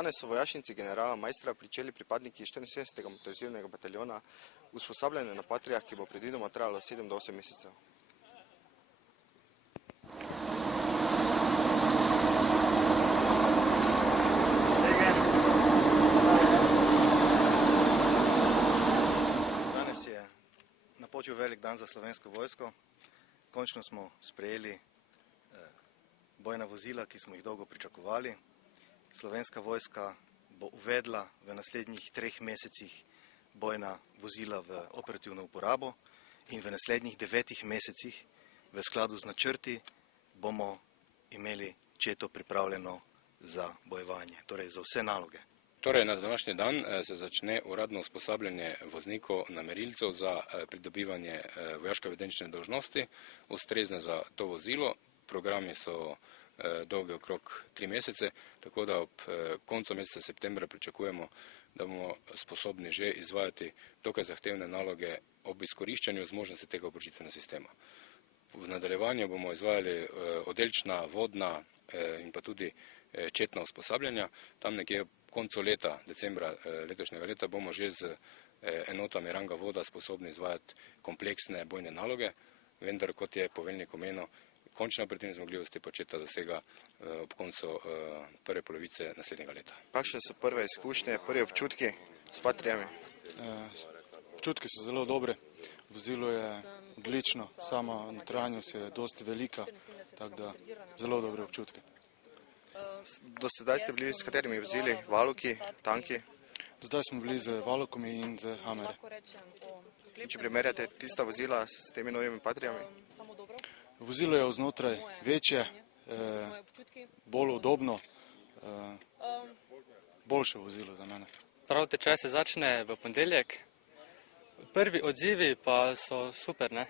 Danes so vojašnici generala Majstra pričeli pripadniki 74. motoriziranega bataljona usposabljanje na Patrijah, ki bo predvidoma trajalo 7 do 8 mesecev. Danes je napočil velik dan za Slovensko vojsko. Končno smo sprejeli bojna vozila, ki smo jih dolgo pričakovali. Slovenska vojska bo uvedla v naslednjih 3 mesecih bojna vozila v operativno uporabo in v naslednjih 9 mesecih v skladu z načrti bomo imeli četo pripravljeno za bojevanje, torej za vse naloge. Torej, na današnji dan se začne uradno usposabljanje voznikov namerilcev za pridobivanje vojaške evidenčne dolžnosti, ustrezne za to vozilo. Programi so dolgi okrog 3 mesece, tako da ob koncu meseca septembra pričakujemo, da bomo sposobni že izvajati dokaj zahtevne naloge ob izkoriščanju zmožnosti tega oborožitvenega sistema. V nadaljevanju bomo izvajali oddelčna, vodna in pa tudi četna usposabljanja. Tam nekje ob koncu leta, decembra letošnjega leta, bomo že z enotami ranga voda sposobni izvajati kompleksne bojne naloge, vendar kot je poveljnik omenil, končne operativne zmogljivosti pa četa dosega ob koncu prve polovice naslednjega leta. Kakšne so prve izkušnje, prvi občutki s Patrijami? Občutki so zelo dobre, vozilo je odlično, sama notranjost je dosti velika, tako da zelo dobre občutke. Do sedaj ste bili s katerimi vozili, valuki, tanki? Do zdaj smo bili z valukami in z hamere. Če primerjate tista vozila s temi novimi Patrijami? Vozilo je vznotraj večje, bolj udobno, boljše vozilo za mene. Prav tečaj se začne v ponedeljek. Prvi odzivi pa so super, ne?